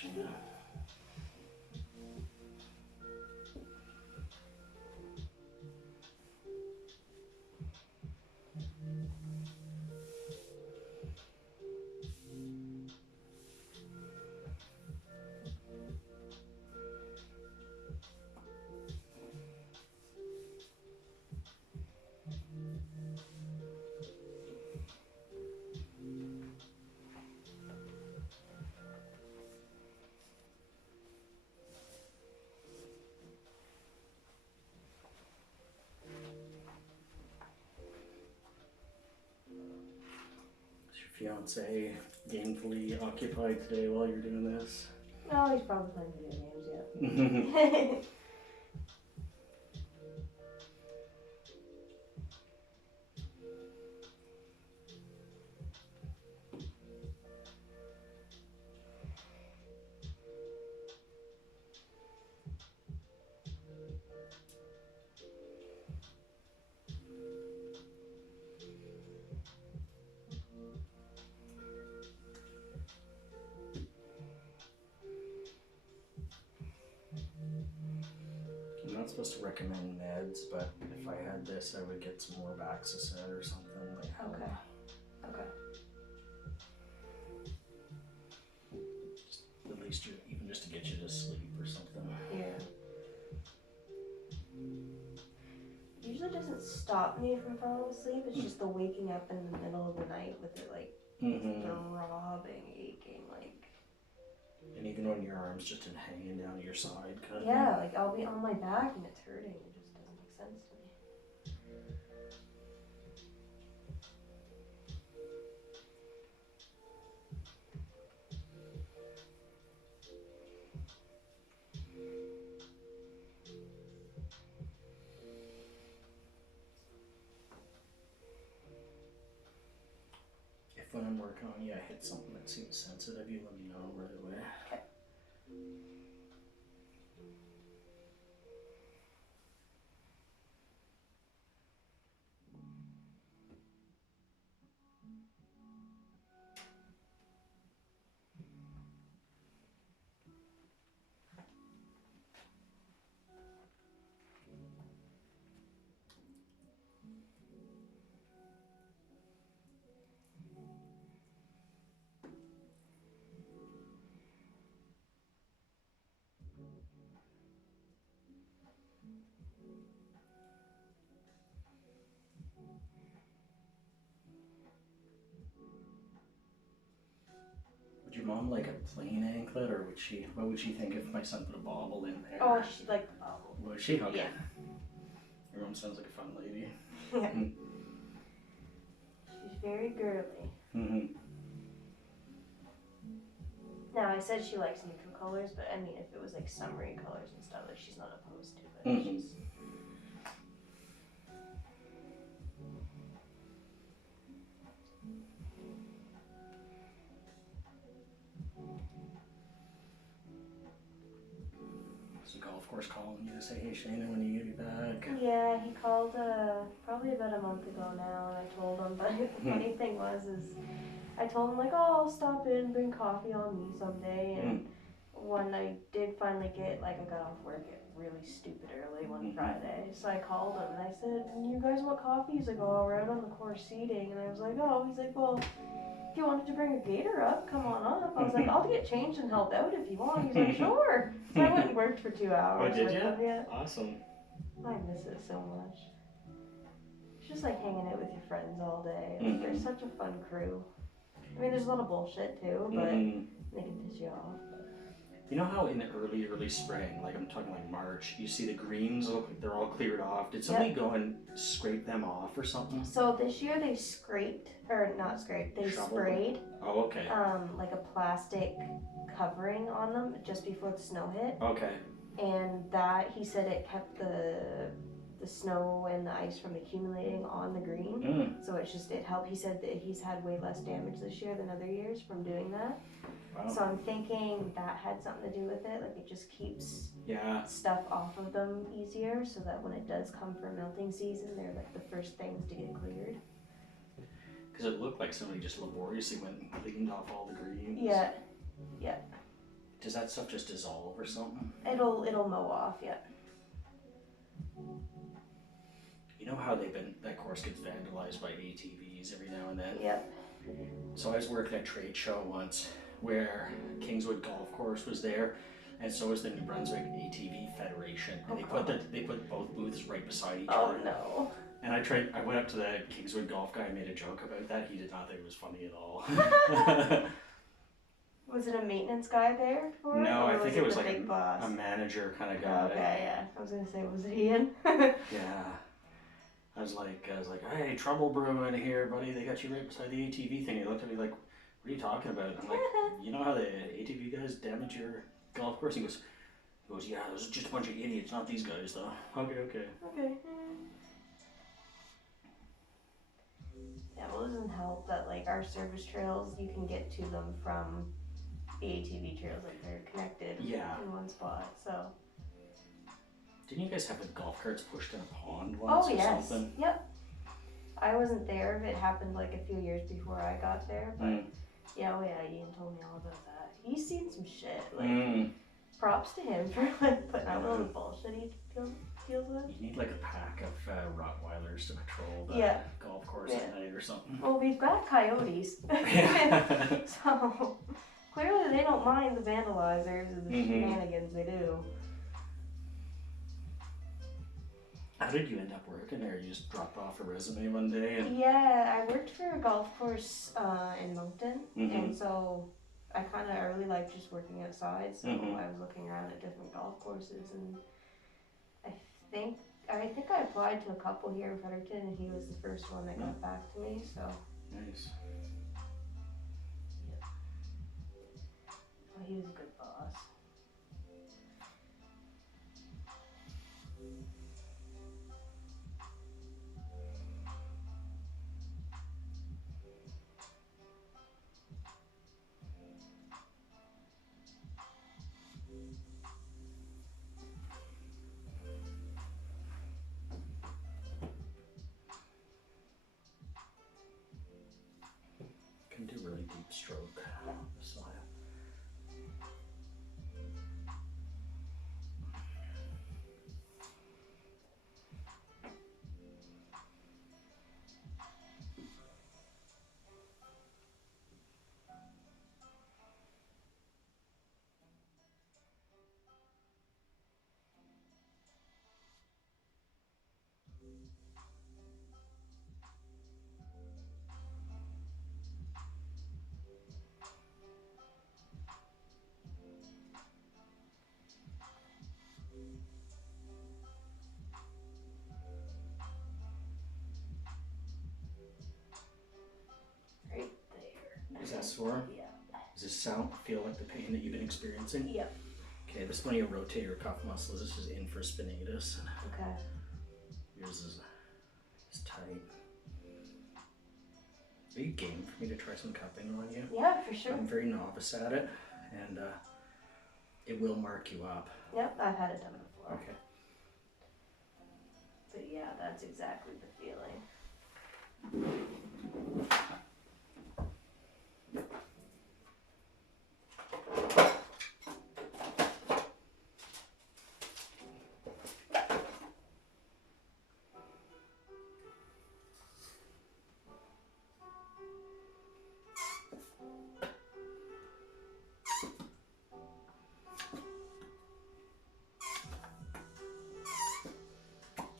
direction. Fiance gainfully occupied today while you're doing this? Oh, he's probably playing video games, yeah. I'm not supposed to recommend meds, but if I had this, I would get some more Vaxaset or something like help. Okay. Okay. Just, at least even just to get you to sleep or something. Yeah. Usually doesn't stop me from falling asleep. It's just the waking up in the middle of the night with it like throbbing, aching, like. And even when your arm's just hanging down your side, kind of. Yeah, like I'll be on my back and it's hurting. It just doesn't make sense to me. If when I'm working on you, I hit something that seems sensitive, you let me know right away. Okay. Would your mom like a plain anklet, or what would she think if my son put a bobble in there? Oh, she'd like the bobble. Was she? Okay. Yeah. Your mom sounds like a fun lady. Yeah. She's very girly. Now, I said she likes neutral colors, but I mean, if it was like summery colors and stuff, like she's not opposed to it. She's... Is the golf course calling you to say, hey Shayna, when are you gonna be back? Yeah, he called probably about a month ago now, and I told him, but the funny thing was, I told him like, oh, I'll stop in, bring coffee on me someday, and when I did finally get, like, I got off work at really stupid early one Friday, so I called him, and I said, you guys want coffee? He's like, oh, we're out on the course seating, and I was like, oh, he's like, well, if you wanted to bring a gator up, come on up. I was like, I'll get changed and help out if you want. He's like, sure. So I went and worked for 2 hours. Oh, did you? Yeah. Awesome. I miss it so much. It's just like hanging out with your friends all day. Like, they're such a fun crew. I mean, there's a lot of bullshit too, but they can piss you off. You know how in the early spring, like I'm talking like March, you see the greens look like they're all cleared off. Did somebody go and scrape them off or something? So this year they scraped, or not scraped, they sprayed. Oh, okay. Like a plastic covering on them just before the snow hit. Okay. And that, he said, it kept the snow and the ice from accumulating on the green. So it helped. He said that he's had way less damage this year than other years from doing that. Wow. So I'm thinking that had something to do with it. Like, it just keeps stuff off of them easier, so that when it does come for melting season, they're like the first things to get cleared. Because it looked like somebody just laboriously went and cleaned off all the greens. Yeah. does that stuff just dissolve or something? It'll mow off, yeah. You know how that course gets vandalized by ATVs every now and then? Yep. So I was working at a trade show once where Kingswood Golf Course was there, and so was the New Brunswick ATV Federation. And they put both booths right beside each other. Oh no. And I went up to the Kingswood golf guy and made a joke about that. He did not think it was funny at all. Was it a maintenance guy there for it? No, I think it was the like big boss? a manager kind of guy. Okay, yeah. I was gonna say, was it Ian? Yeah. I was like, hey, trouble brewing here, buddy. They got you right beside the ATV thing. He looked at me like, what are you talking about? I'm like, you know how the ATV guys damage your golf course? He goes, yeah, those are just a bunch of idiots, not these guys, though. Okay. Okay. Yeah, well, it doesn't help that, like, our service trails, you can get to them from the ATV trails, like, they're connected in one spot, so. Didn't you guys have the golf carts pushed in a pond once or something? Yep. I wasn't there. It happened like a few years before I got there, but yeah, Ian told me all about that. He's seen some shit. Like, props to him for like putting up all the bullshit he deals with. You need like a pack of Rottweilers to patrol the golf course at night or something. Well, we've got coyotes, so clearly they don't mind the vandalizers and the shenanigans they do. How did you end up working there? You just dropped off a resume one day? And... Yeah, I worked for a golf course in Moncton, and so I really like just working outside, so I was looking around at different golf courses, and I think I applied to a couple here in Fredericton, and he was the first one that got back to me, so. Nice. Yeah. Well, he was a good boss. Can do really deep stroke. So Right there. Is that sore? Yeah. Does this feel like the pain that you've been experiencing? Yep. Okay, this is one of your rotator cuff muscles. This is infraspinatus. Okay. Yours is tight. Are you game for me to try some cupping on you? Yeah, for sure. I'm very novice at it, and it will mark you up. Yep, I've had it done before. Okay. But yeah, that's exactly the feeling.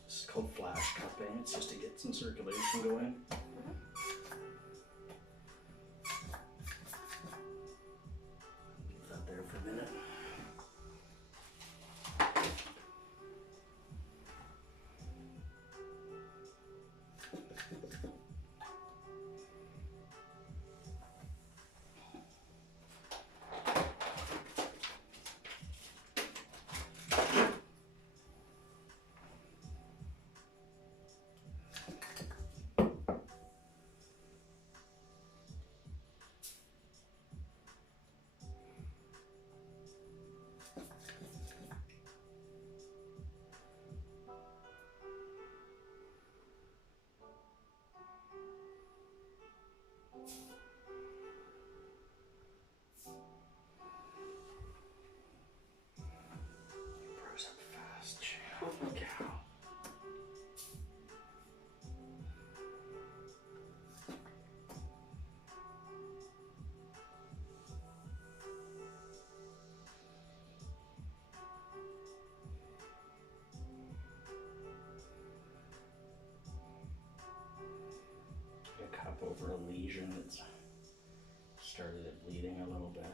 It's called flash cupping. It's just to get some circulation going. Leave that there for a minute. sort of lesion that's started it bleeding a little bit.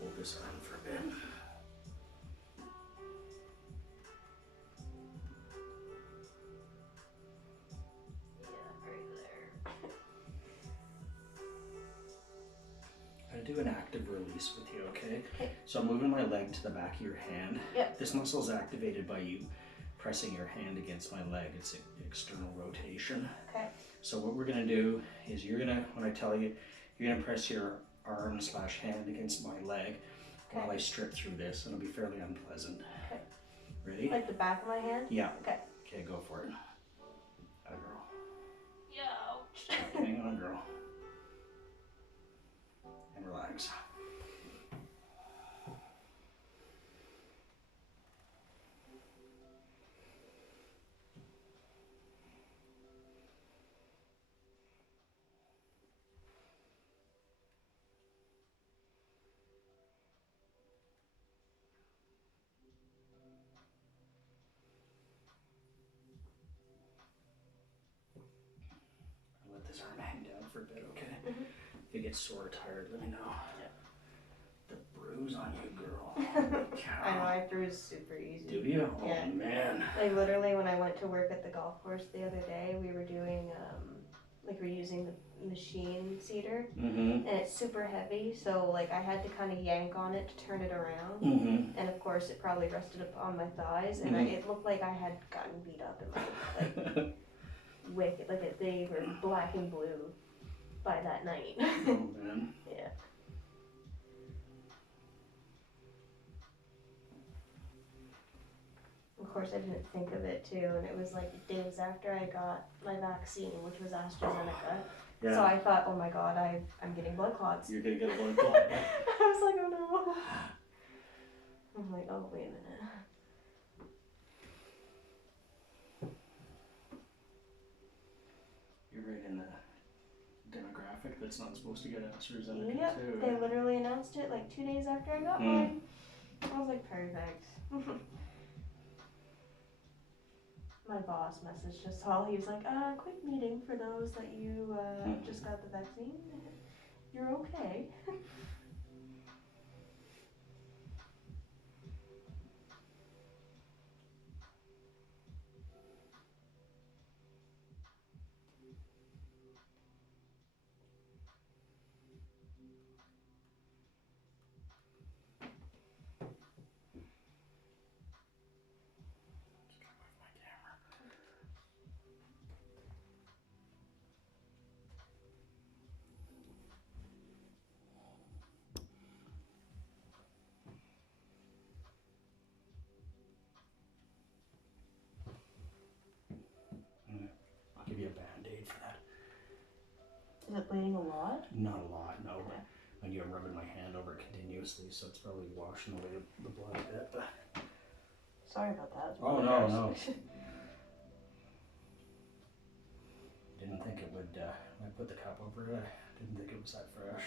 Hold this arm for a bit. Yeah, right there. I'm gonna do an active release with you, okay? Okay. So I'm moving my leg to the back of your hand. Yep. This muscle is activated by you pressing your hand against my leg. It's external rotation. Okay. So what we're gonna do is you're gonna, when I tell you, you're gonna press your arm / hand against my leg while I strip through this, and it'll be fairly unpleasant. Okay. Ready? Like the back of my hand? Yeah. Okay. Okay, go for it. Atta girl. Ouch. Hang on, girl. And relax. Let this arm hang down for a bit, okay? Mm-hmm. If you get sore or tired, let me know. Yeah. The bruise on you, girl. I know, I bruise super easy. Do you? Yeah. Oh, man. Like literally when I went to work at the golf course the other day, we were doing, like we're using the machine seater, Mm-hmm. and it's super heavy, so like I had to kind of yank on it to turn it around. Mm-hmm. And of course it probably rested up on my thighs, and it looked like I had gotten beat up in my, like, wicked, like they were black and blue by that night. Oh, man. Yeah. Of course, I didn't think of it too, and it was like days after I got my vaccine, which was AstraZeneca. Yeah. So I thought, oh my god, I'm getting blood clots. You're gonna get a blood clot. I was like, oh no. I'm like, oh wait a minute. You're right in the demographic that's not supposed to get AstraZeneca Yep, too. they literally announced it like 2 days after I got mine. I was like, perfect. My boss messaged us all. He was like, quick meeting for those that you just got the vaccine. You're okay. I'll give you a band-aid for that. Is it bleeding a lot? Not a lot, no. But when you're rubbing my hand over it continuously, so it's probably washing away the blood a bit. But Sorry about that. oh no. Didn't think it would. When I put the cup over it, I didn't think it was that fresh.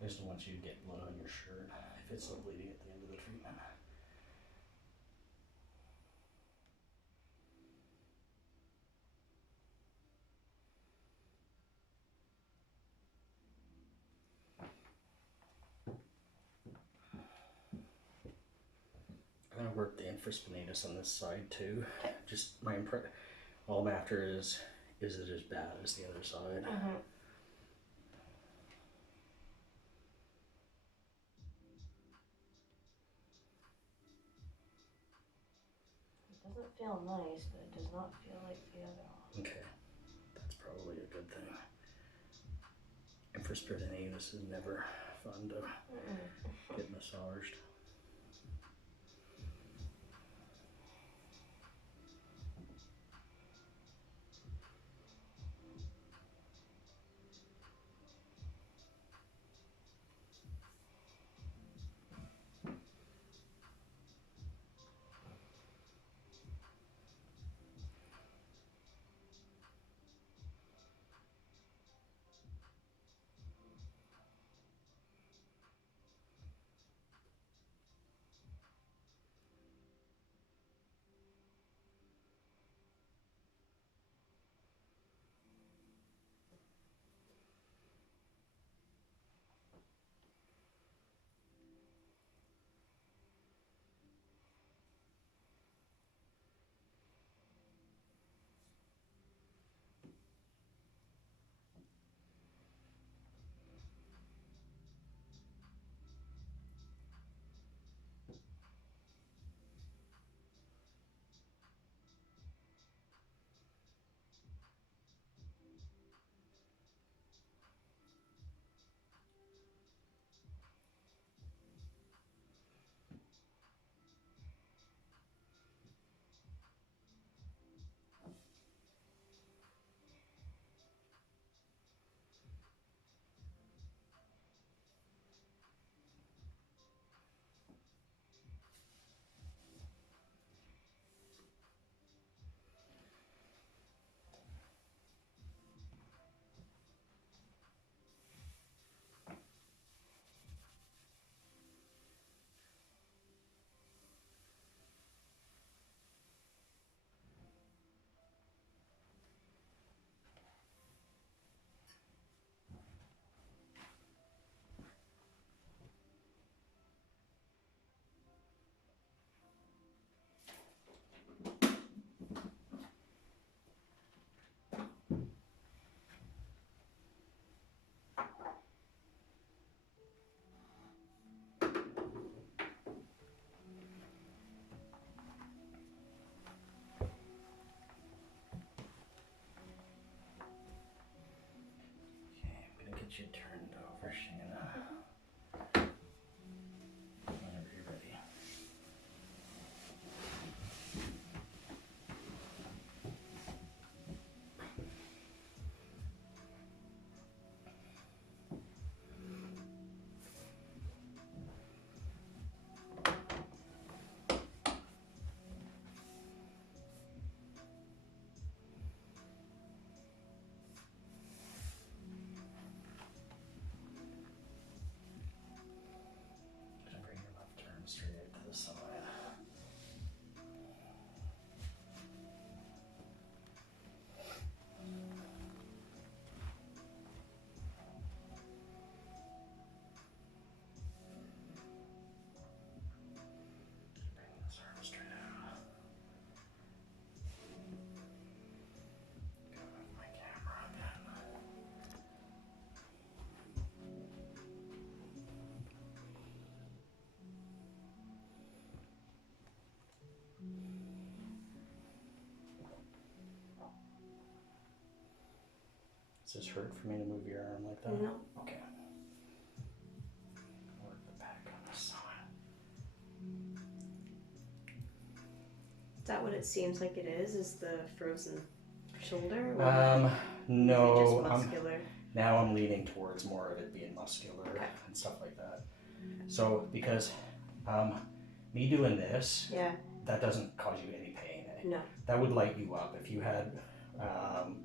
I just don't want you to get blood on your shirt if it's still bleeding at the end of the treatment. I'm gonna work the infraspinatus on this side too. Just all I'm after is it as bad as the other side? Mm-hmm. It doesn't feel nice, but it does not feel like the other one. Okay, that's probably a good thing. Infraspinatus is never fun to get massaged. get you turned over, Sheena. Whenever you're ready. Bring your left arm straight out to the side. Bring this arm straight out. Go with my camera again. Does this hurt for me to move your arm like that? No. Okay. Work the back on the side. Is that what it seems like it is? Is the frozen shoulder? Or No. is it just muscular? Now I'm leaning towards more of it being muscular and stuff like that. So because me doing this, Yeah. that doesn't cause you any pain. No. That would light you up. If you had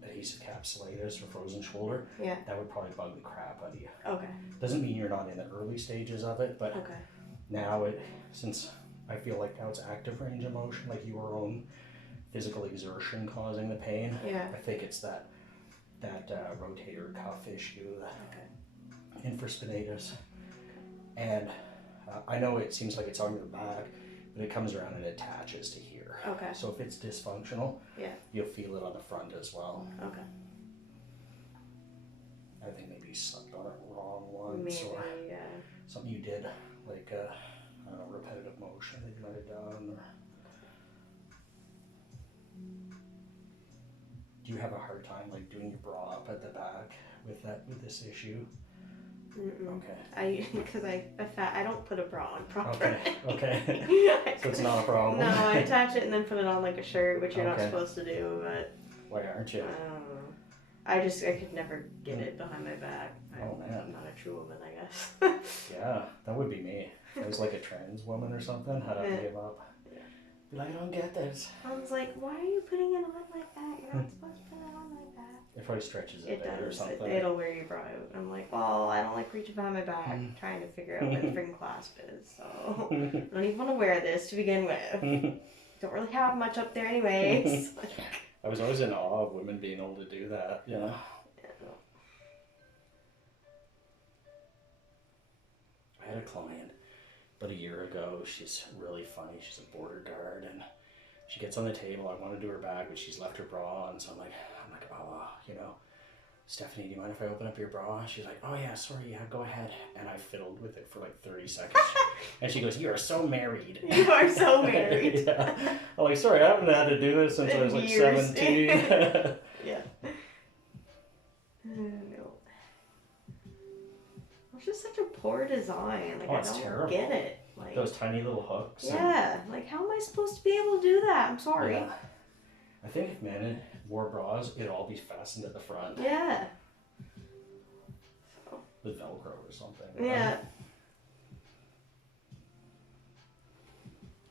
adhesive capsulitis or frozen shoulder, Yeah. that would probably bug the crap out of you. Okay. Doesn't mean you're not in the early stages of it, but Okay. now since I feel like now it's active range of motion, like your own physical exertion causing the pain. Yeah. I think it's that rotator cuff issue, Okay. infraspinatus, and I know it seems like it's on your back, but it comes around and attaches to here. Okay. So if it's dysfunctional, Yeah. you'll feel it on the front as well. Okay. I think maybe you slept on it wrong once, Maybe, or yeah. something you did, like I don't know, repetitive motion that you might have done. Or... Do you have a hard time like doing your bra up at the back with this issue? Mm-mm. Okay. Because I don't put a bra on properly. Okay. So it's not a problem. No, I attach it and then put it on like a shirt, which you're not Okay. supposed to do. But Why aren't you? I don't know. I could never get it behind my back. Oh, man. I'm not a true woman, I guess. Yeah, that would be me. If I was like a trans woman or something, I'd have to give up. Yeah. Be like, I don't get this. I was like, why are you putting it on like that? You're not supposed to put it on like that. It probably stretches it, It out or does. something. It'll wear your bra out. I'm like, well, I don't like reaching behind my back trying to figure out where the freaking clasp is. So I don't even want to wear this to begin with. Don't really have much up there anyways. I was always in awe of women being able to do that, you know? I had a client about a year ago. She's really funny. She's a border guard, and she gets on the table. I want to do her bag, but she's left her bra on. So I'm like, oh, you know, Stephanie, do you mind if I open up your bra? She's like, oh yeah, sorry, yeah, go ahead. And I fiddled with it for like 30 seconds. And she goes, you are so married. You are so married. Yeah. I'm like, sorry, I haven't had to do this since I was like Years. 17. Yeah. No. It's just such a poor design. Like, I it's don't terrible. get it. Like, Those tiny little hooks. yeah. Like, how am I supposed to be able to do that? I'm sorry. Yeah. I think if men wore bras, it'd all be fastened at the front Yeah. So, with Velcro or something. yeah.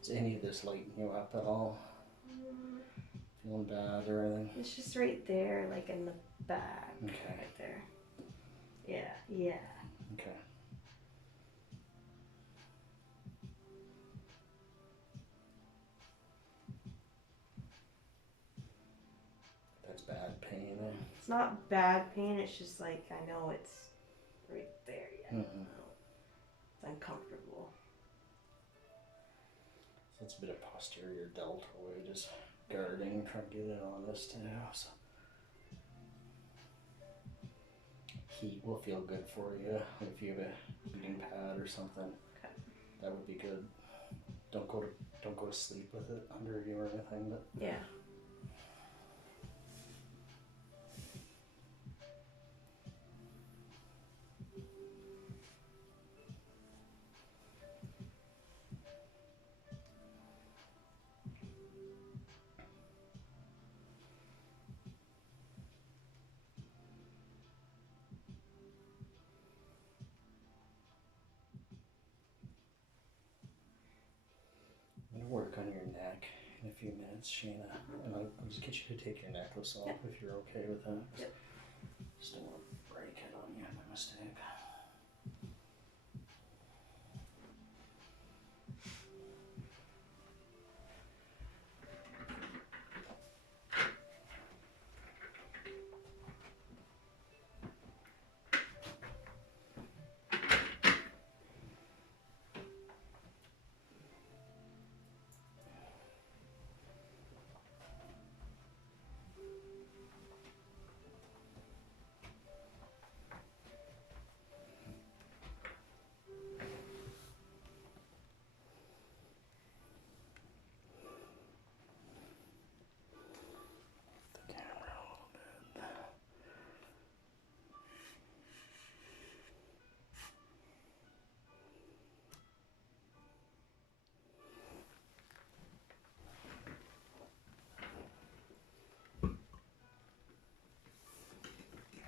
Is any of this lighting you up at all? Feeling bad or anything? It's just right there, like in the back. Okay. Right there. Yeah. Yeah. Okay. That's bad pain. It's not bad pain. It's just like, I know it's right there. Yeah. Mm-hmm. It's uncomfortable. So it's a bit of posterior deltoid, just guarding, trying to get in on this too. So heat will feel good for you if you have a heating pad or something. Okay. That would be good. Don't go to sleep with it under you or anything, but Yeah. in a few minutes, Shayna, and I'll just get you to take your necklace off if you're okay with that. Yep. Just don't want to break it on you by mistake. The camera a little bit.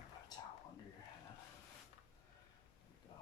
Put a towel under your head. There we go.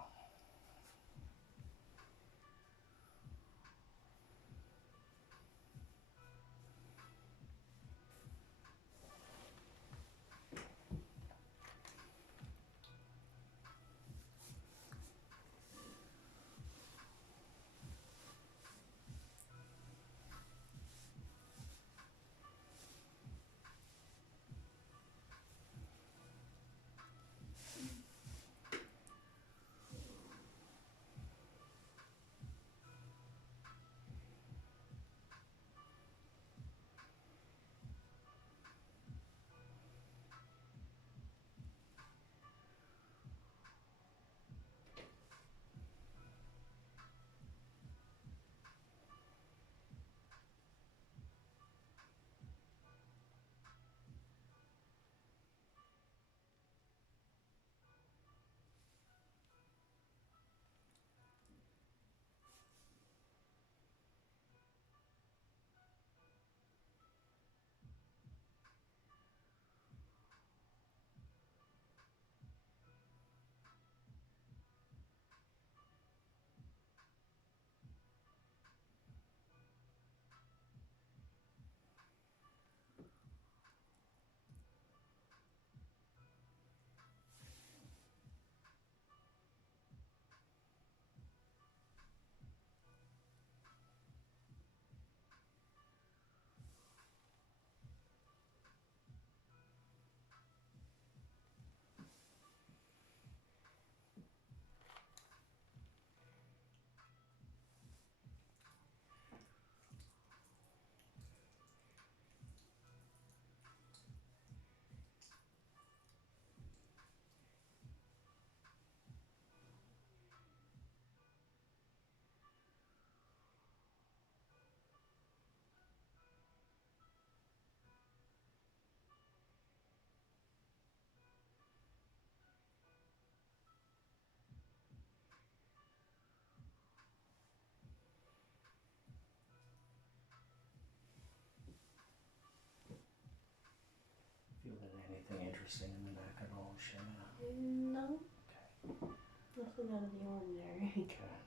Feeling anything interesting in the neck at all, Shayna? No. Okay. Nothing out of the ordinary. Okay.